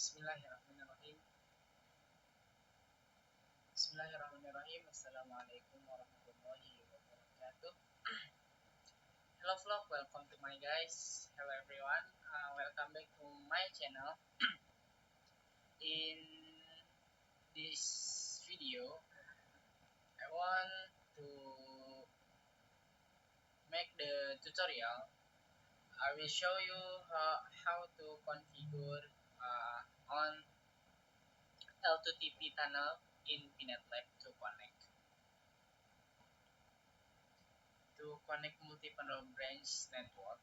Bismillahirrahmanirrahim. Bismillahirrahmanirrahim. Assalamualaikum warahmatullahi wabarakatuh. Hello vlog, welcome to my guys. Hello everyone. Welcome back to my channel. In this video, I want to make the tutorial. I will show you how to configure on L2TP tunnel in Pinet Lab to connect multi-panel branch network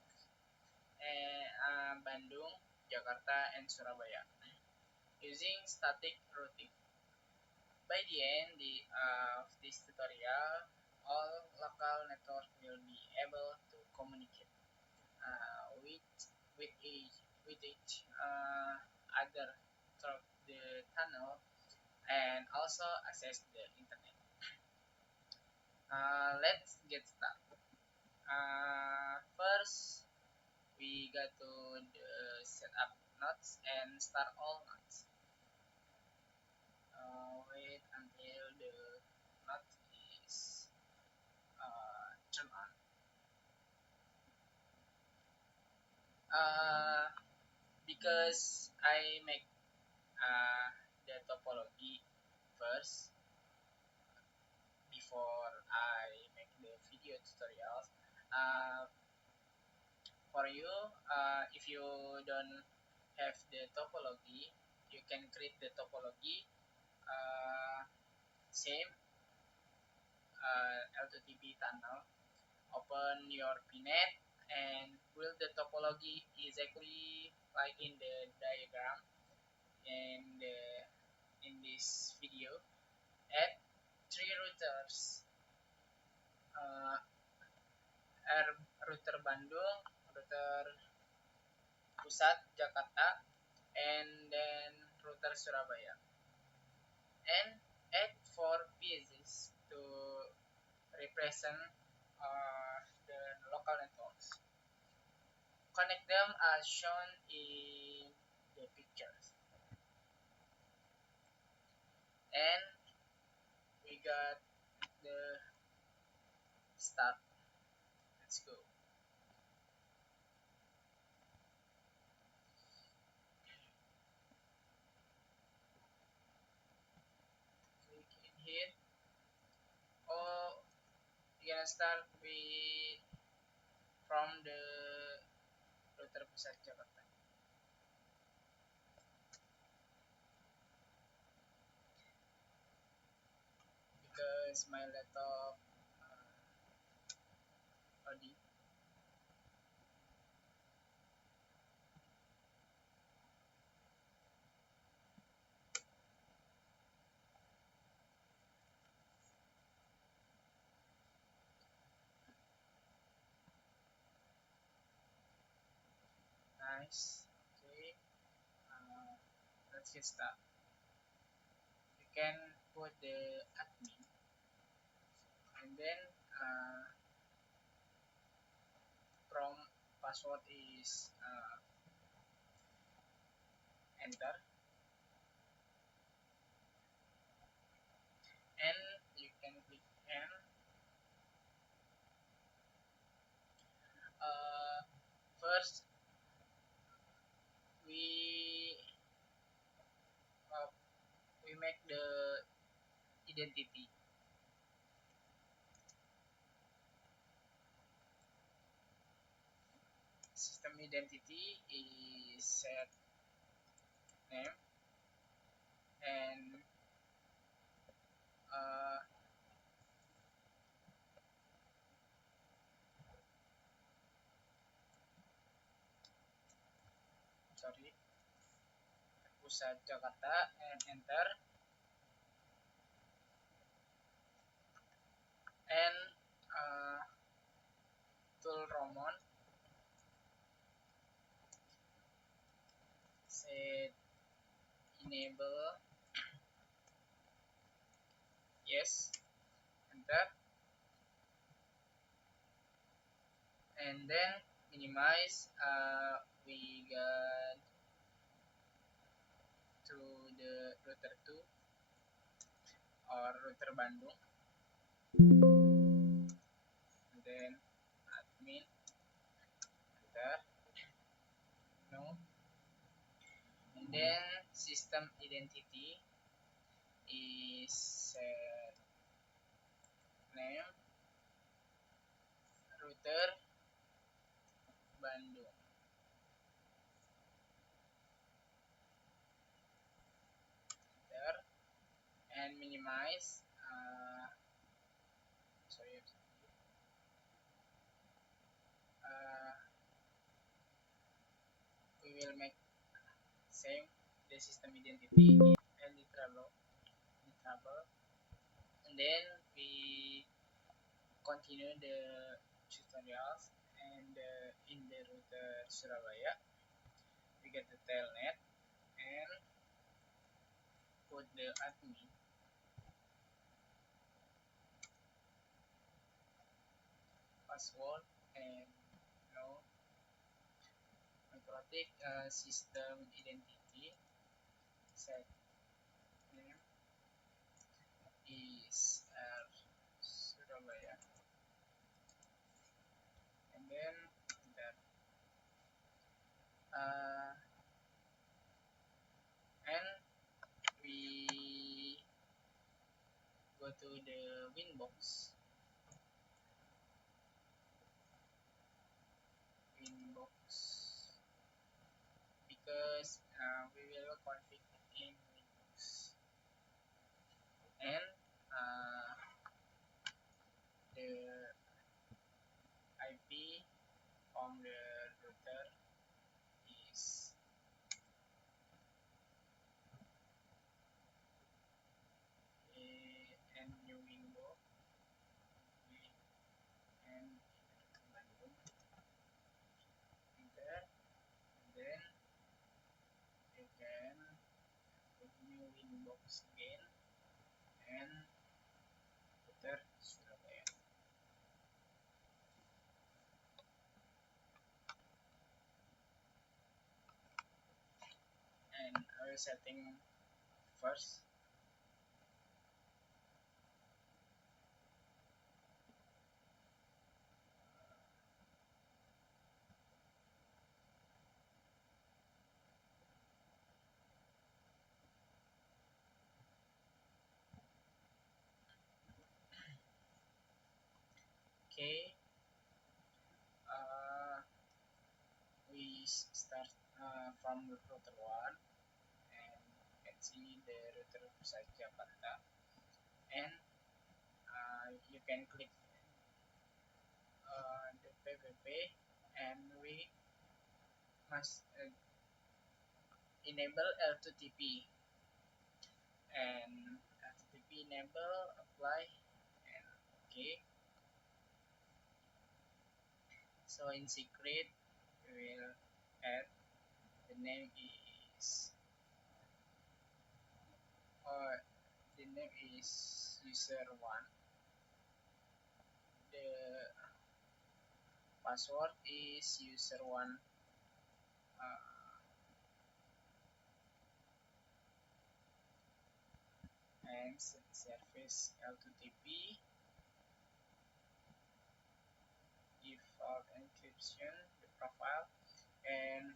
Bandung, Jakarta, and Surabaya using static routing. By the end of this tutorial, all local networks will be able to communicate with each other through the tunnel and also access the internet. Let's get started. First, we go to the setup nodes and start all nodes. Wait until the node is turned on. Because I make the topology first before I make the video tutorials. For you, if you don't have the topology, you can create the topology same L2TP tunnel. Open your Pinet and build the topology exactly like in the diagram in this video. Add 3 routers, router Bandung, router Pusat Jakarta, and then router Surabaya, and add 4 PSs to represent the local networks. Connect them as shown in the pictures. And we got the start. Let's go. Click in here. Oh, you're gonna start with from the router Pusat Jakarta. Because my laptop already. Nice. Okay. Let's get started. You can put the admin and then prompt password is enter, and you can click end. First, we uh, we make the identity. System identity is set name and uh, sorry, Pusat Jakarta, and enter, and tool Romon set enable, yes, enter, and then minimize. We got router 2 or router Bandung, and then admin enter, no, and then system identity is set name router Bandung, enter, and minimize sorry uh, we will make same the system identity and the trouble, and then we continue the tutorials, and in the router Surabaya we get the telnet and put the admin password and no necrotic system identity set name is Surabaya, and then that uh, and we go to the winbox because we will config in winbox, and the IP from the router is and new window and Bandung, enter, and then you can put new winbox again and router Surabaya, and I will setting first. Okay, uh, we start from router 1, and you can see the router Pusat Jakarta, and you can click the PPP, and we must enable L2TP, and L2TP enable, apply, and okay. So in secret we will add the name is or the name is user1, the password is user1 and service L2TP default encryption the profile, and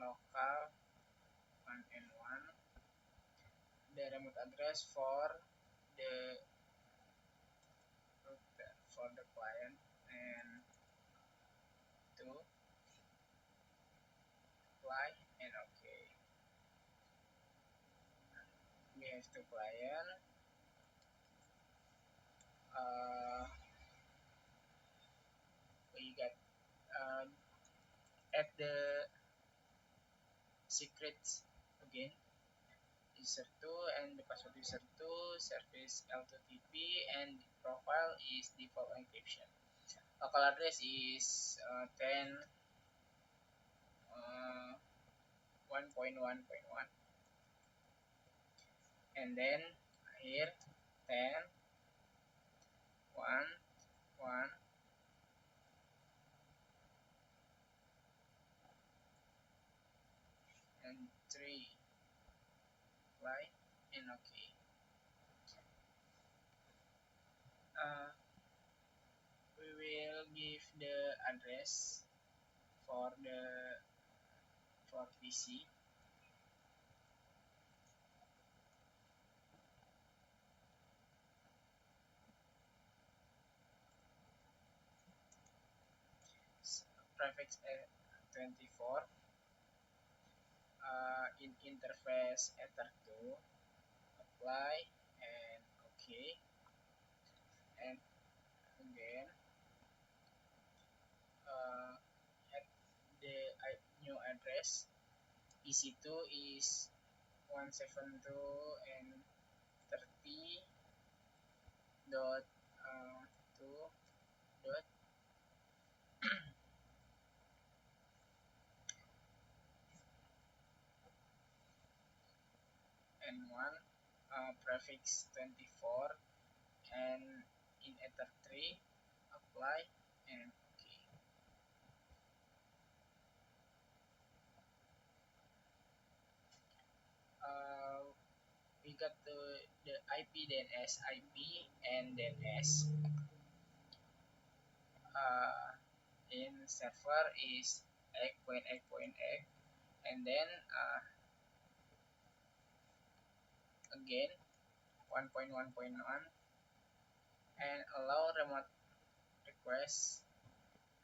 local 1N1 the remote address for the router for the client, and to apply and okay. We have two client, uh, we got add the secrets again, user 2 and the password user 2, service L2TP, and the profile is default encryption. Local address is 10 1.1.1, and then here 10 1 1 and 3 apply and okay. uh, we will give the address for the for PC. Prefix 24, in interface ether2, apply, and okay. And again, at the new address, EC2 is 172 and 30 dot 2 dot and 1, prefix 24, and in ether 3, apply, and okay. uh, we got the IP DNS IP and DNS. uh, in server is egg.egg.egg, and then again 1.1.1, and allow remote request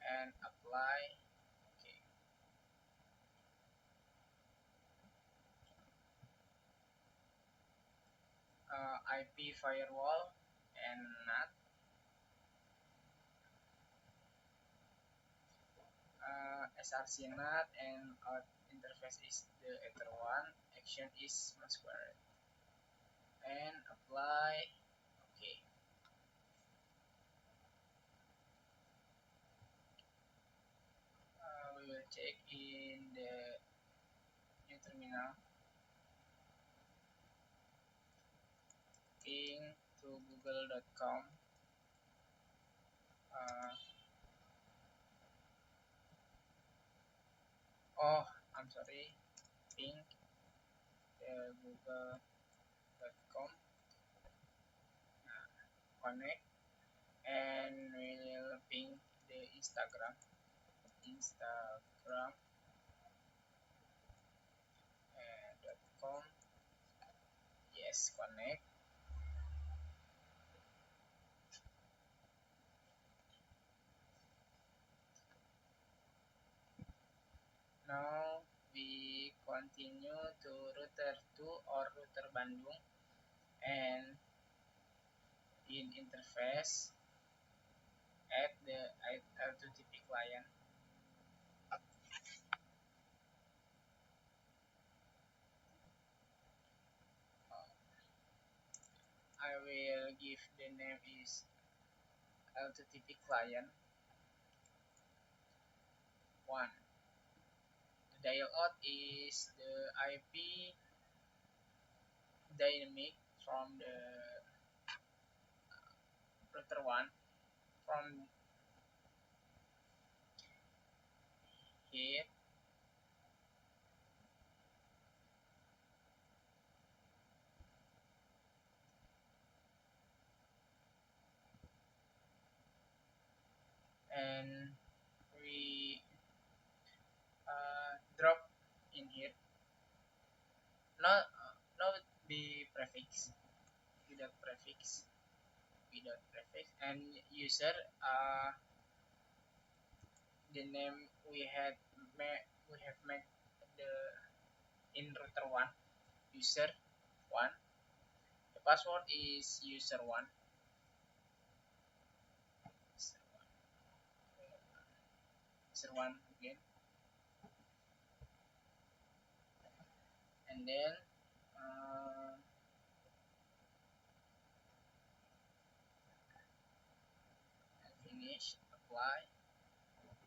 and apply. Okay. IP firewall and NAT. SRC NAT, and out interface is the ether1, action is masquerade, and apply. Okay. We will check in the new terminal, ping to google.com. uh, oh, I'm sorry, ping google.com, connect, and we'll ping the instagram .com. Yes, connect. Now we continue to router 2 or router Bandung, and in interface add the L2TP client. I will give the name is L2TP client 1. The dial out is the IP dynamic from the router 1 from here, and we drop in here. Not the prefix, without prefix, and user, the name we have made the in router 1, user 1. The password is user 1, user 1 again, and then uh, finish, apply,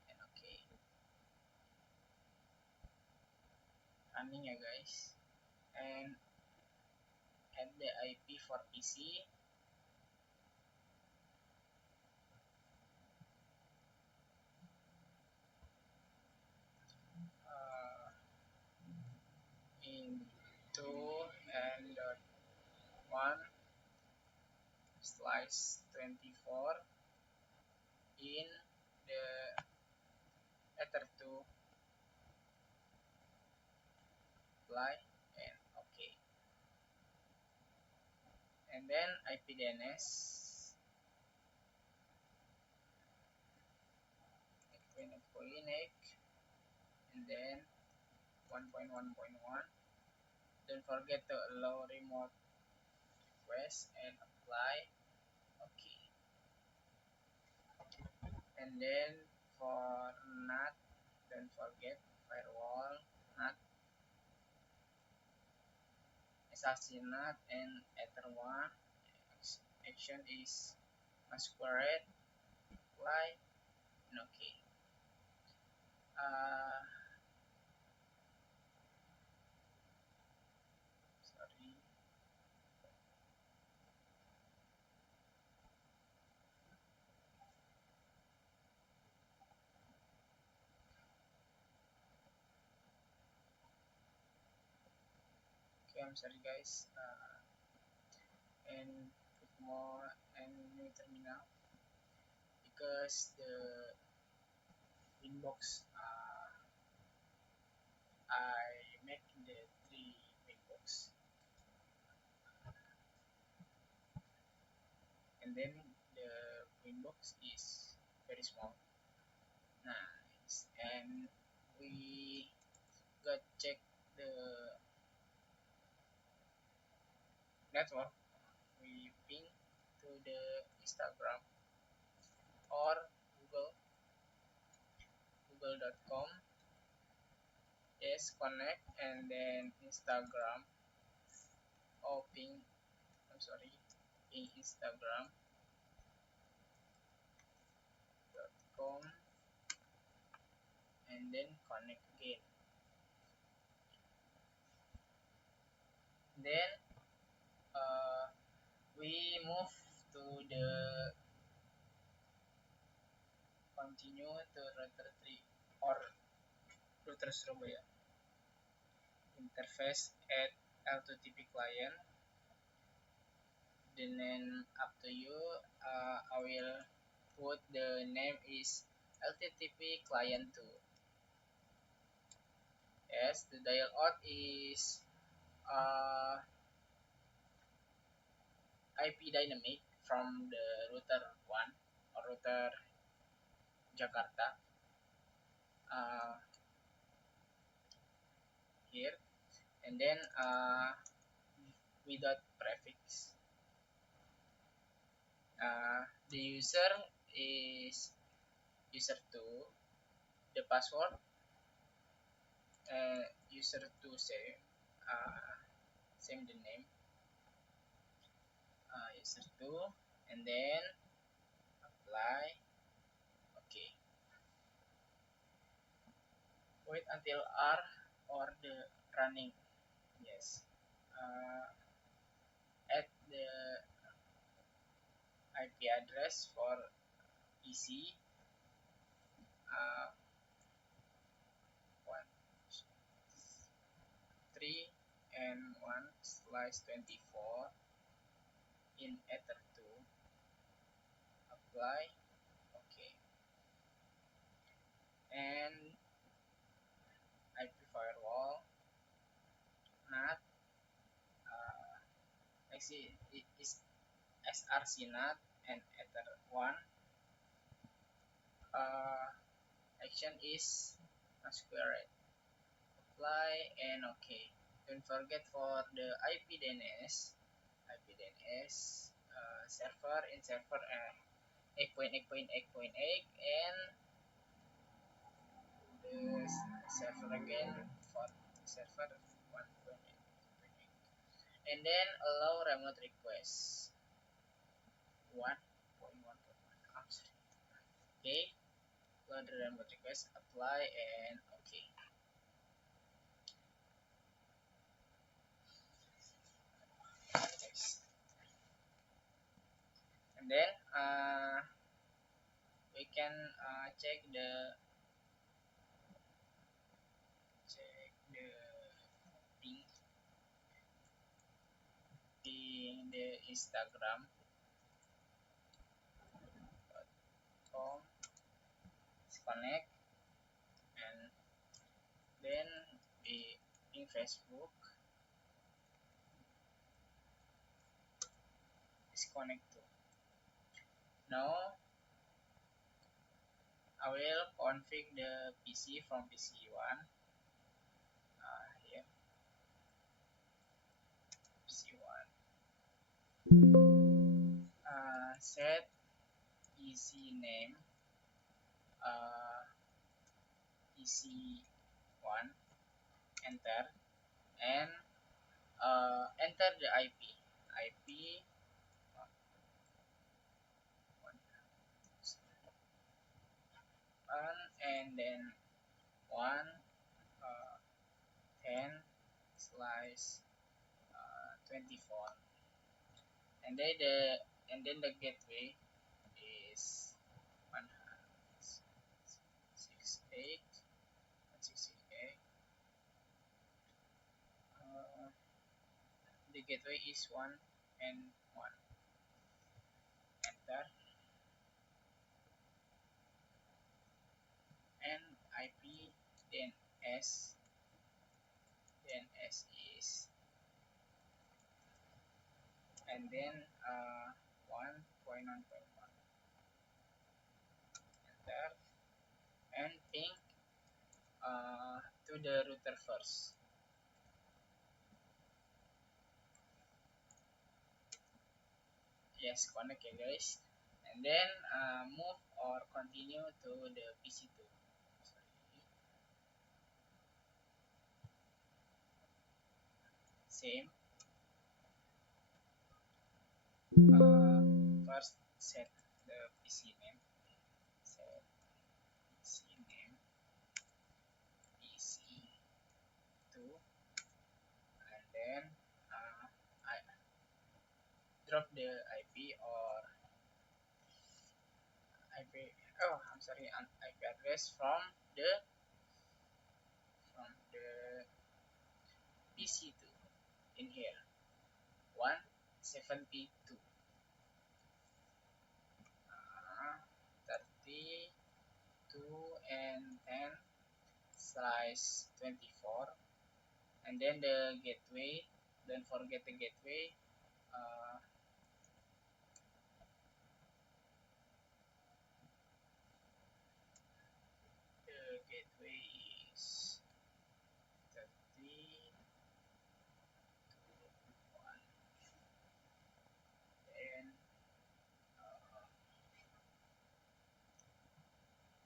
and okay. Running ya guys, and add the IP for PC. uh, into and apply, and okay. And then IP DNS, and then 1.1.1. Don't forget to allow remote request and apply. Okay. And then for NAT, don't forget firewall, NAT, assassinat, and ether1. Action is masquerade, apply, and okay. Uh, Sorry. Okay, I'm sorry guys. And put more and new terminal because the inbox I make the three inbox, and then the inbox is very small. Nice, and we got check the network. We ping to the Instagram or Google, google.com. Yes, connect, and then Instagram or ping. I'm sorry, ping Instagram.com, and then connect again. Then we move to the continue to router 3 or router Surabaya interface at L2TP client. The name up to you. I will put the name is LTTP client 2. Yes, the dial out is IP dynamic from the router 1 or router Jakarta here, and then without prefix. The user is user 2, the password user 2 same the name user 2, and then apply. Okay, wait until R or the running. Yes, add the IP address for PC 1 3 and 1/24 in ether 2, apply. Okay, and IP firewall NAT, actually it is SRC NAT and ether 1. Action is masquerade, apply, and okay. Don't forget for the IP DNS server in server 8.8.8.8, and the server again for server 1.8.8, and then allow remote request 1.1.1. Okay, allow the remote request, apply, and okay. And then we can check the ping in the Instagram.com connect, and then we ping Facebook is connect to. Now I will configure the PC from PC1. Here PC1. Set PC name PC1. Enter and enter the IP 1 and then 1 10 slash 24 and then the gateway is 168 the gateway is 1 and 1. Enter and IP then S is and then 1.1.1. Enter and ping to the router first. Yes, connect ya guys, and then move or continue to the PC2. Same. First set the PC name. Set PC name PC2, and then I drop the IP or IP. Oh, I'm sorry, an IP address from the PC2 in here 172 32 and 10 slash 24 and then the gateway, don't forget the gateway, the gateway is 30 to 1 and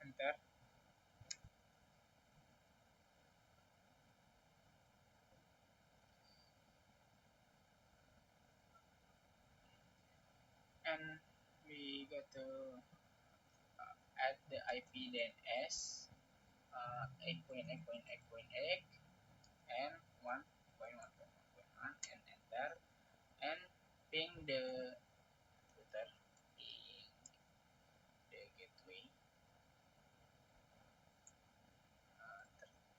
enter and we got to add the IP then S 8.8.8.8 and 1.1.1.1 and enter and ping the router, ping the gateway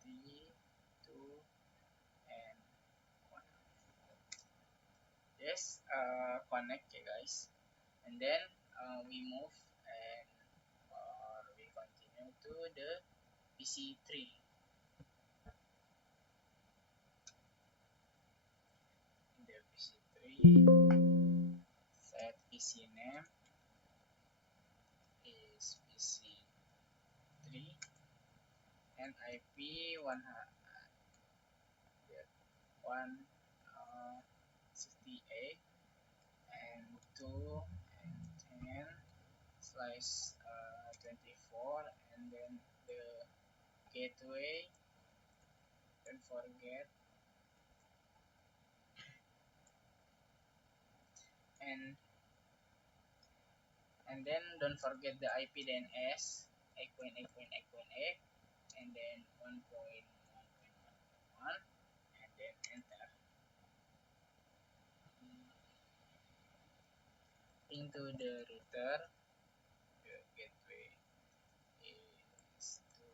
32 and 1. Yes, connect ya guys, and then we move and or we continue to the PC3. In the PC3 set PC name is PC3 and IP 168 and 2 and 10 slash 24 and then the gateway, don't forget, and then don't forget the IP then S 8.8.8.8 and then 1.1.1.1 and then enter into the router. The gateway is to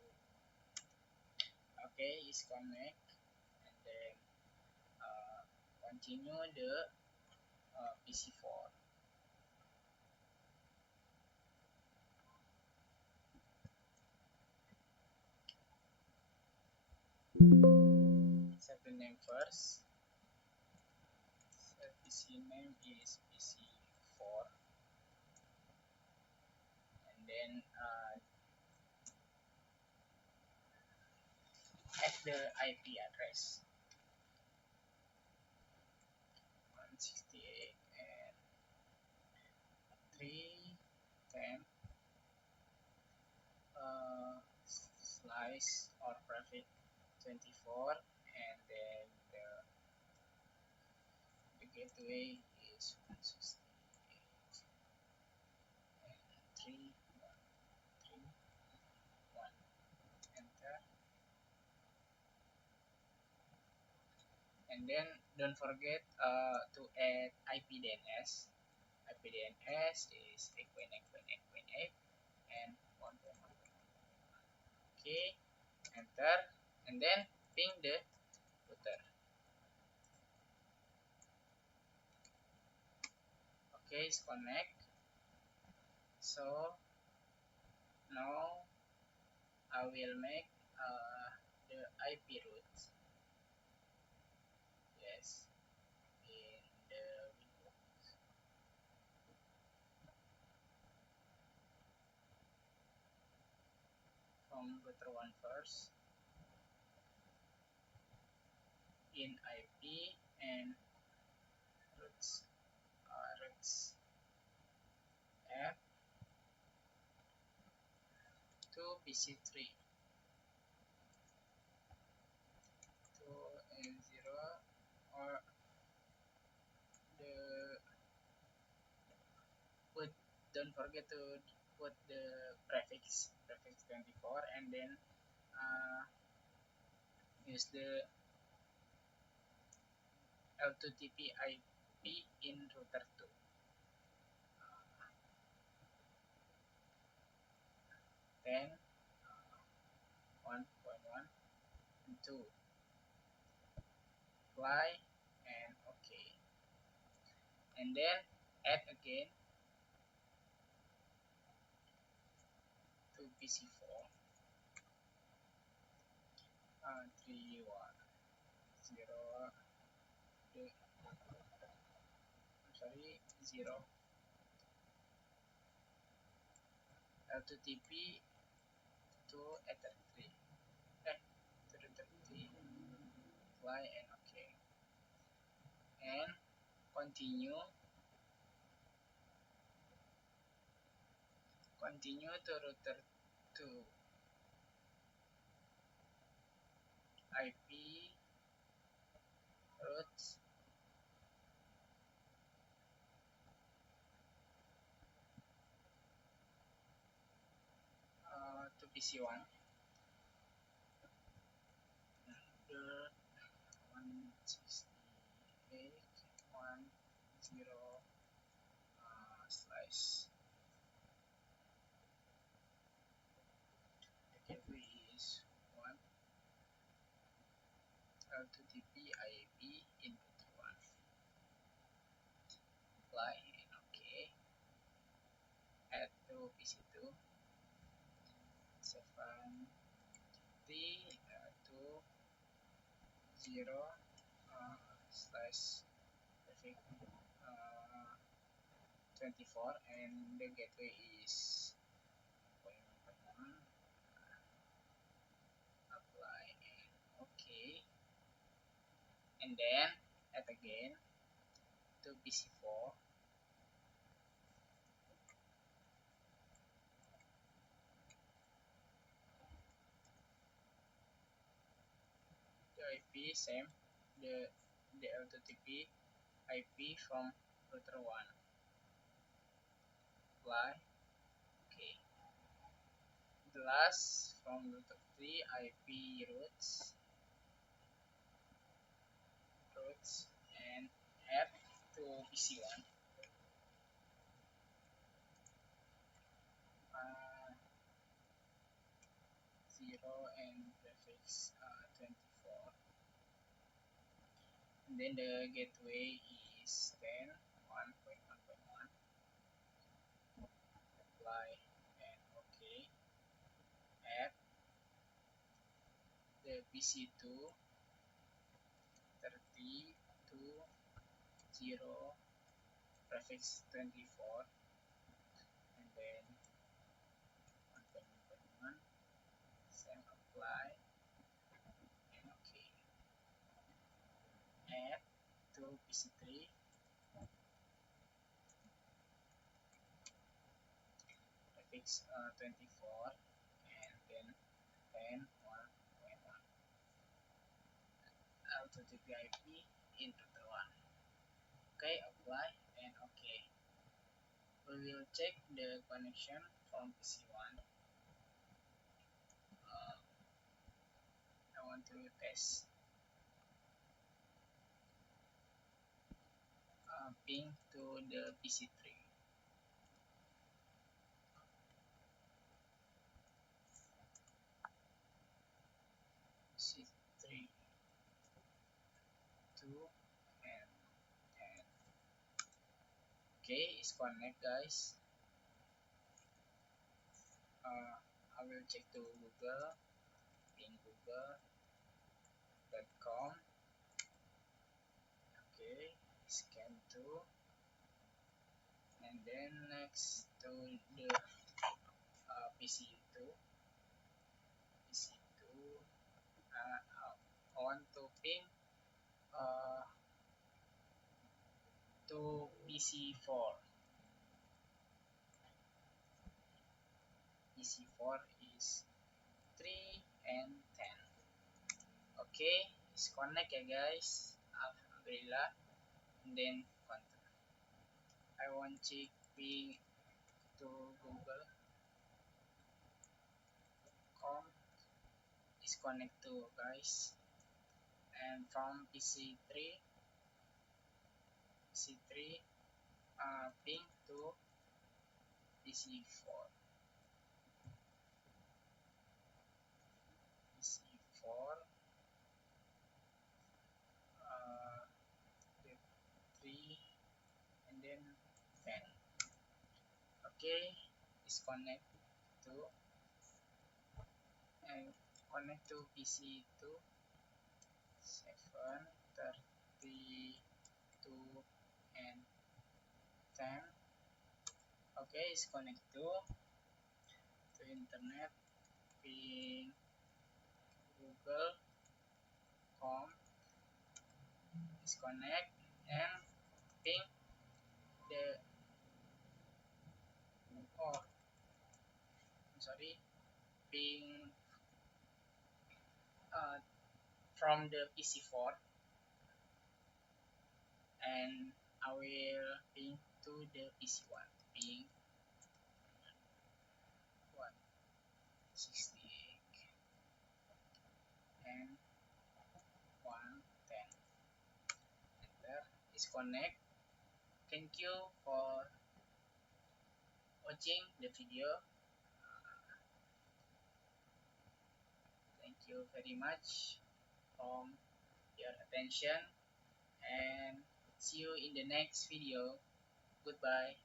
okay is connect and then continue the PC4. Set the name first. Set PC name is PC4, and then add the IP address 168 and 310 slice or prefix 24, and then the gateway is 168 and 3131. Enter, and then don't forget to add IPDNS. IPDNS is 8.8.8.8 and 1.1.1. Okay, enter, and then ping the router. Okay, it's connect. So now I will make the IP route. Yes, in the window from router 1 first in IP and routes routes F to PC3 to N0, or the put, don't forget to put the prefix 24, and then use the L2TP IP in router 2. 10 1.1 and 2, apply, and okay, and then add again to PC4 310 the, I'm sorry, 0 L2TP to Ether3, to Ether3, apply, and okay, and continue to router 2 IP routes to PC1. The 168.1.0 slice. The gateway is 1 L2TP IP input 1. Apply, and okay. Add to PC2 7 0 slash prefix 24, and the gateway is 1.1.1. Apply, and okay, and then add again to PC4 the IP same, the L2TP IP from router 1. Apply, okay. The last from router 3 IP routes, and add to PC1 0 and prefix 24, and then the gateway is 10 1.1.1. Apply, and okay. Add the PC2 0 prefix 24, and then open same apply, and okay. Add to PC3, prefix 24, and then 10.1.1 to TPIP input 1. Okay, apply and okay. We will check the connection from PC1. I want to test ping to the PC3. PC3 2 and 10. Okay, it's connect, guys. I will check to Google, ping google.com. Okay, scan to, and then next to the PC2. PC2. I want to ping uh, to PC4. PC4 is 3 and 10. Okay, it's connect ya guys. Alhamdulillah. And then control. I want to ping to Google.com. Is connect to guys. And from PC3 ping to PC4. PC4 the 3 and then 10. Okay, is connect to and connect to PC2 7 32 and 10. Okay, is connect to internet, ping google.com, is connect and ping the oh I'm sorry, ping uh, from the PC4, and I will ping to the PC1, ping 168 and 110. Enter, is connect. Thank you for watching the video. Thank you very much for your attention, and see you in the next video. Goodbye.